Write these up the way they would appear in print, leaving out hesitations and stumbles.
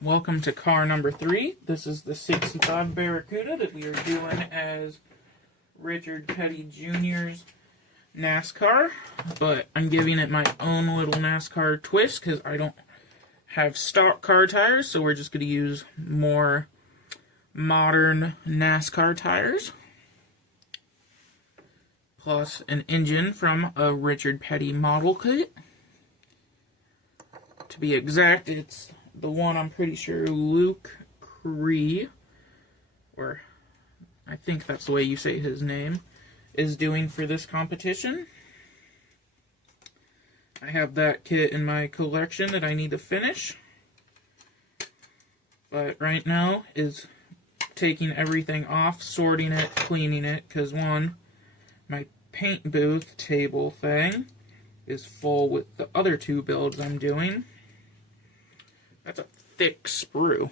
Welcome to car number 3. This is the 65 Barracuda that we are doing as Richard Petty Junior's NASCAR, but I'm giving it my own little NASCAR twist because I don't have stock car tires, so we're just going to use more modern NASCAR tires, plus an engine from a Richard Petty model kit. To be exact, it's the one I'm pretty sure Luke Cree, or I think that's the way you say his name, is doing for this competition. I have that kit in my collection that I need to finish. But right now is taking everything off, sorting it, cleaning it, because one, my paint booth table thing is full with the other two builds I'm doing. That's a thick sprue.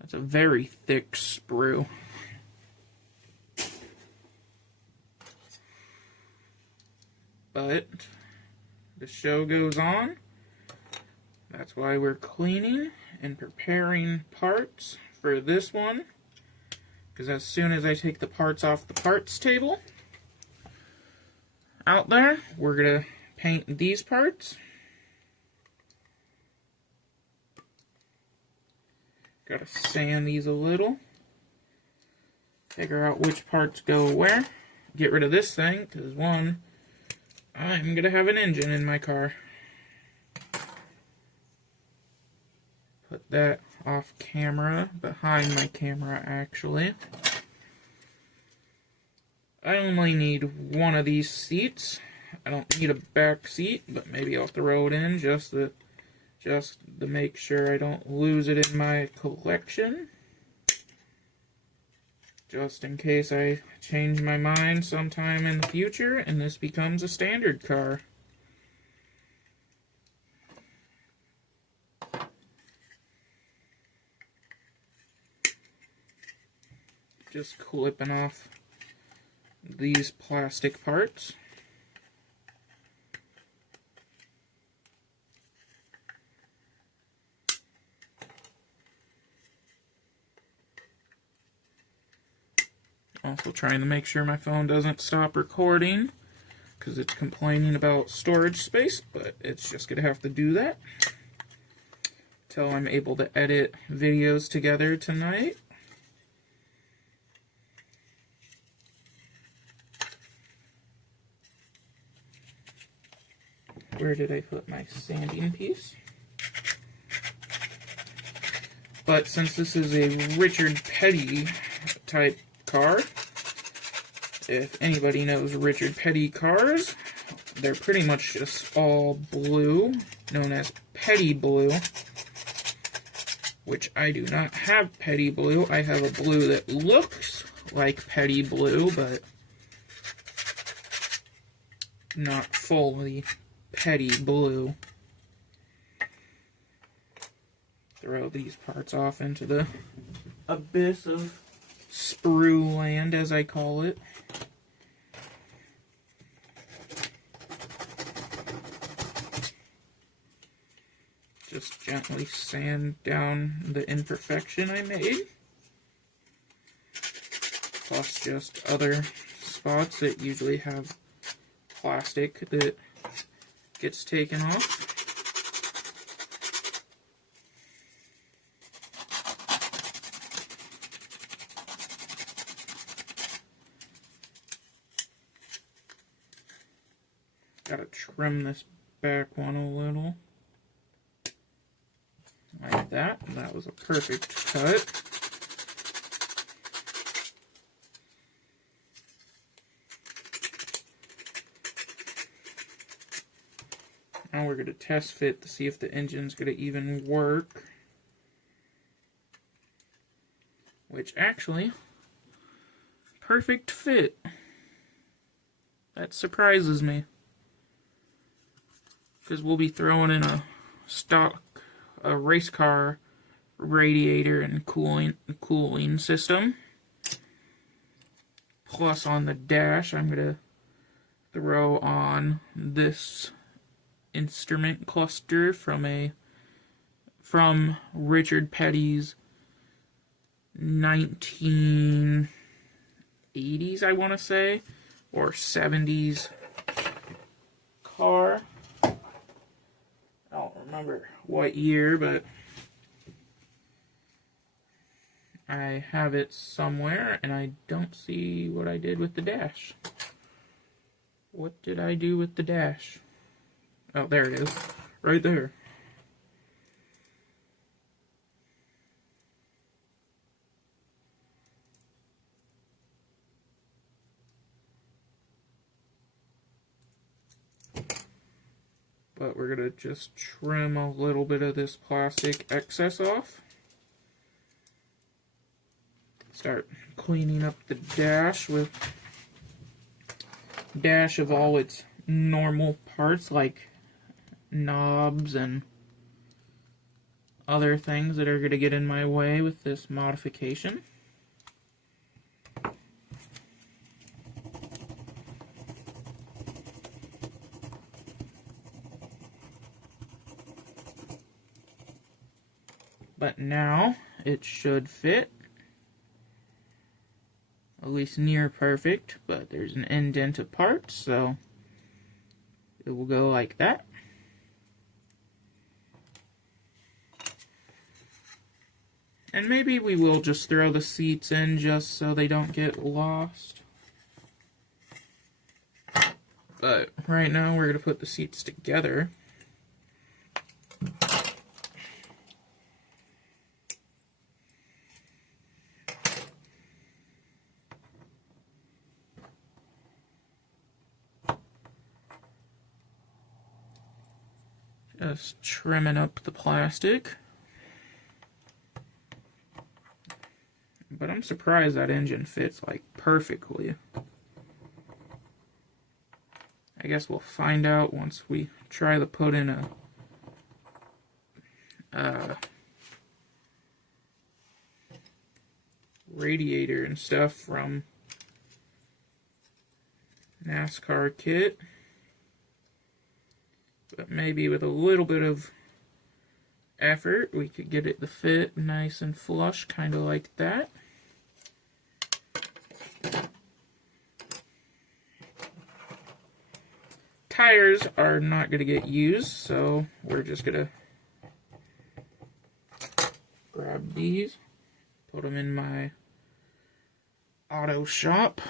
That's a very thick sprue. But the show goes on. That's why we're cleaning and preparing parts for this one. Because as soon as I take the parts off the parts table out there, we're going to paint these parts. Gotta sand these a little. Figure out which parts go where. Get rid of this thing, because one, I'm gonna have an engine in my car. Put that off camera, behind my camera actually. I only need one of these seats. I don't need a back seat, but maybe I'll throw it in just to make sure I don't lose it in my collection. Just in case I change my mind sometime in the future and this becomes a standard car. Just clipping off these plastic parts. Also trying to make sure my phone doesn't stop recording because it's complaining about storage space, but it's just going to have to do that until I'm able to edit videos together tonight. Where did I put my sanding piece? But since this is a Richard Petty type car, if anybody knows Richard Petty cars, they're pretty much just all blue, known as Petty blue, which I do not have Petty blue. I have a blue that looks like Petty blue, but not fully Petty blue. Throw these parts off into the abyss of sprue land, as I call it. Just gently sand down the imperfection I made. Plus just other spots that usually have plastic that gets taken off. Gotta trim this back one a little. Like that. That was a perfect cut. Now we're going to test fit to see if the engine's going to even work. Which actually, perfect fit. That surprises me. Because we'll be throwing in a stock race car radiator and cooling system. Plus on the dash, I'm going to throw on this instrument cluster from a from Richard Petty's 1980s, I want to say, or 70s car. I don't remember what year, but I have it somewhere, and I don't see what I did with the dash. What did I do with the dash? Oh, there it is. Right there. But we're going to just trim a little bit of this plastic excess off. Start cleaning up the dash with dash of all its normal parts like knobs and other things that are going to get in my way with this modification. But now it should fit. At least near perfect, but there's an indent of parts, so it will go like that. And maybe we will just throw the seats in just so they don't get lost. But right now we're going to put the seats together. Just trimming up the plastic. But I'm surprised that engine fits like perfectly. I guess we'll find out once we try to put in a radiator and stuff from NASCAR kit. But maybe with a little bit of effort, we could get it to fit nice and flush, kind of like that. Tires are not going to get used, so we're just going to grab these, put them in my auto shop,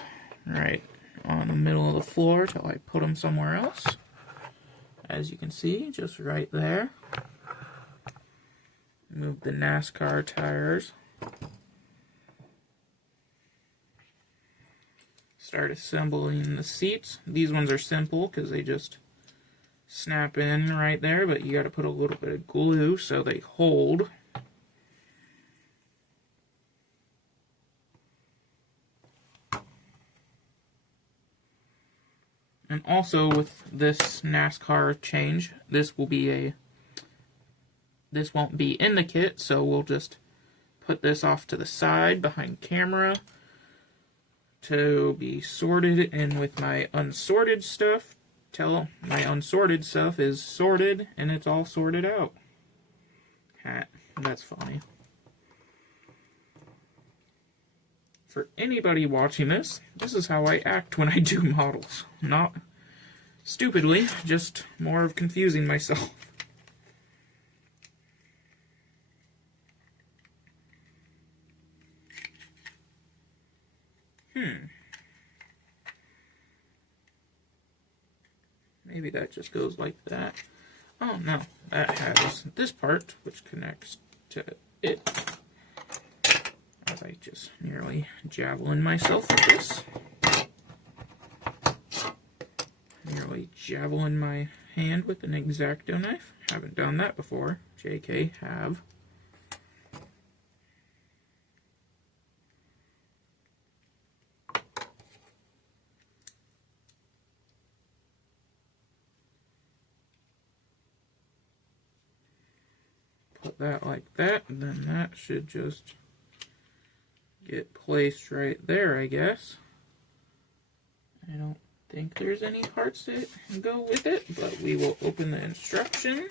right on the middle of the floor till I put them somewhere else. As you can see, just right there. Move the NASCAR tires. Start assembling the seats. These ones are simple because they just snap in right there, but you got to put a little bit of glue so they hold. And also with this NASCAR change, this won't be in the kit, so we'll just put this off to the side behind camera to be sorted in with my unsorted stuff. Till my unsorted stuff is sorted and it's all sorted out. That's funny. For anybody watching this, this is how I act when I do models. Not stupidly, just more of confusing myself. Maybe that just goes like that. Oh no, that has this part which connects to it. As I just nearly javelin myself with this. Nearly javelin my hand with an X-Acto knife. Haven't done that before. JK, have. Put that like that, and then that should just get placed right there, I guess. I don't think there's any parts that go with it, but we will open the instructions.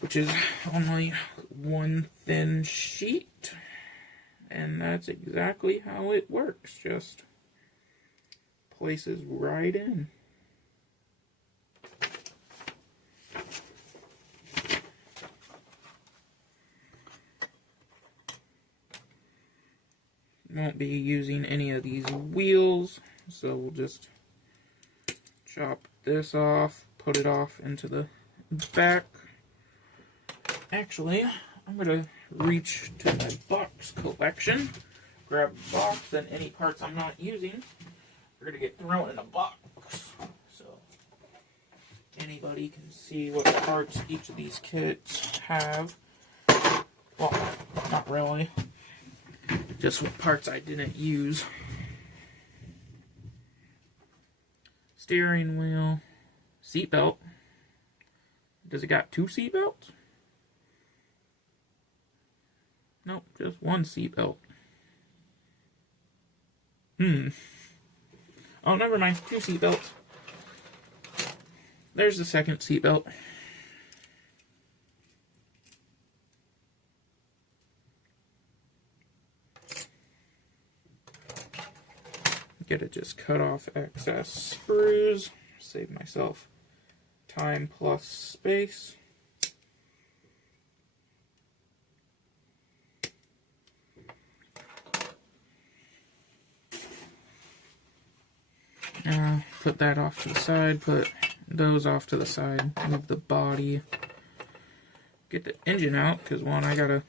which is only one thin sheet. And that's exactly how it works. Just places right in. Won't be using any of these wheels, so we'll just chop this off, put it off into the back. Actually, I'm going to reach to my box collection, grab a box, and any parts I'm not using are going to get thrown in a box. So anybody can see what parts each of these kits have. Well, not really. Just what parts I didn't use. Steering wheel, seatbelt. Does it got 2 seat belts? Nope, just 1 seat belt. Oh, never mind. 2 seat belts. There's the second seat belt. Get to just cut off excess screws, save myself time plus space. Put that off to the side, put those off to the side, move the body, get the engine out, because one, I gotta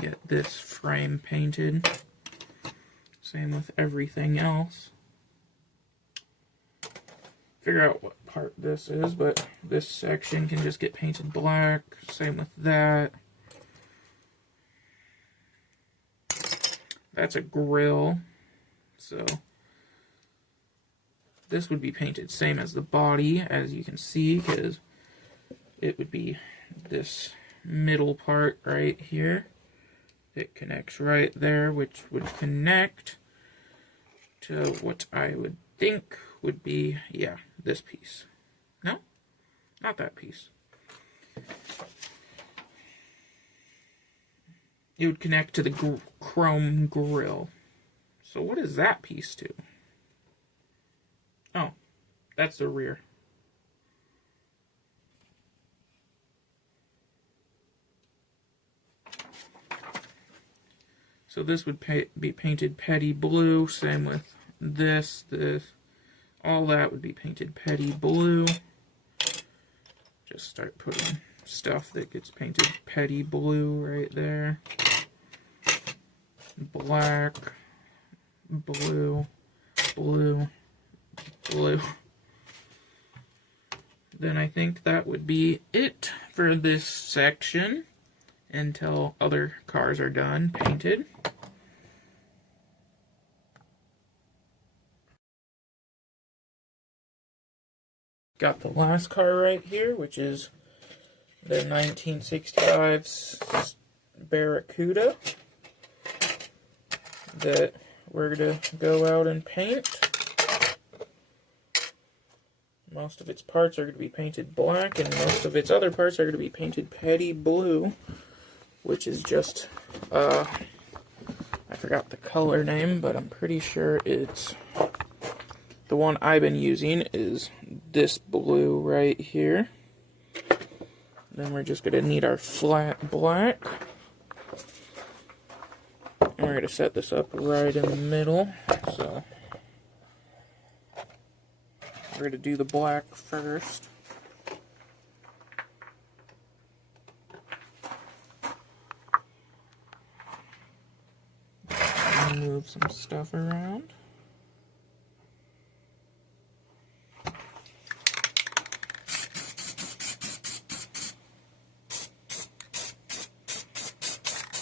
get this frame painted. Same with everything else. Figure out what part this is, but this section can just get painted black. Same with that. That's a grill. So this would be painted same as the body, as you can see, because it would be this middle part right here. It connects right there, which would connect to what I would think would be, yeah, this piece. No? Not that piece. It would connect to the chrome grill. So what is that piece to? Oh, that's the rear. So this would be painted Petty blue. Same with this. All that would be painted Petty blue. Just start putting stuff that gets painted Petty blue right there. Black, blue, blue, blue. Then I think that would be it for this section until other cars are done painted. Got the last car right here, which is the 1965 Barracuda that we're going to go out and paint. Most of its parts are going to be painted black, and most of its other parts are going to be painted Petty blue, which is just, I forgot the color name, but I'm pretty sure it's, the one I've been using is this blue right here. Then we're just going to need our flat black. And we're going to set this up right in the middle. So we're going to do the black first. Move some stuff around.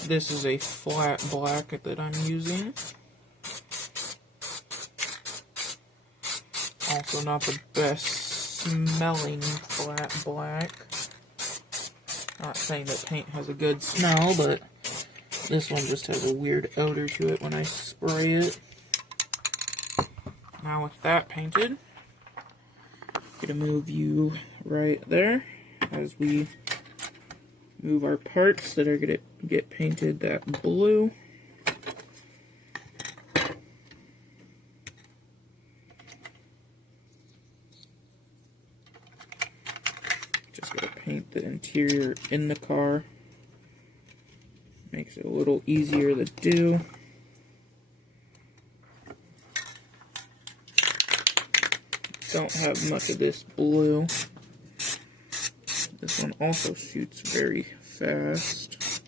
This is a flat black that I'm using. Also not the best smelling flat black. Not saying that paint has a good smell, but this one just has a weird odor to it when I spray it. Now with that painted, I'm gonna move you right there as we move our parts that are going to get painted that blue. Just got to paint the interior in the car. Makes it a little easier to do. Don't have much of this blue. This one also shoots very fast.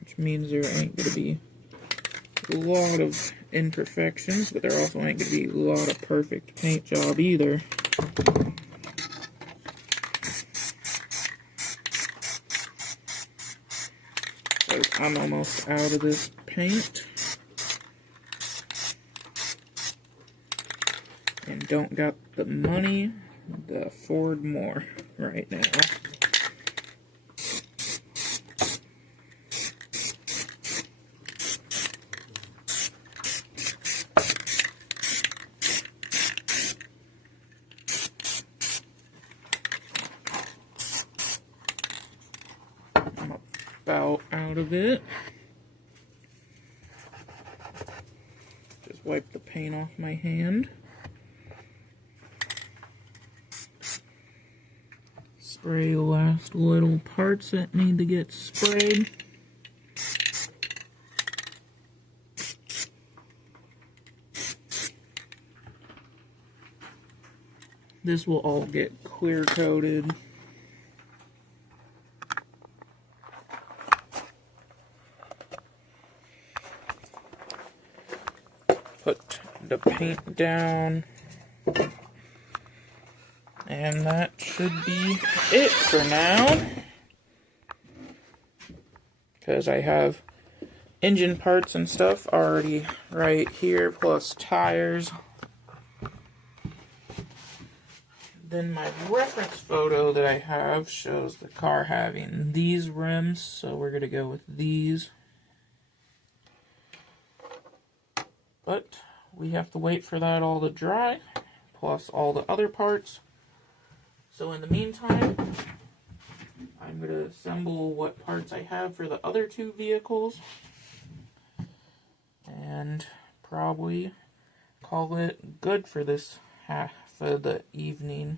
Which means there ain't going to be a lot of imperfections, but there also ain't going to be a lot of perfect paint job either. So I'm almost out of this paint. And don't got the money to afford more right now. I'm about out of it. Just wipe the paint off my hand. Spray the last little parts that need to get sprayed. This will all get clear coated. Put the paint down. And that should be it for now. Because I have engine parts and stuff already right here, plus tires. Then my reference photo that I have shows the car having these rims, so we're going to go with these. But we have to wait for that all to dry, plus all the other parts. So in the meantime, I'm going to assemble what parts I have for the other two vehicles. And probably call it good for this half of the evening.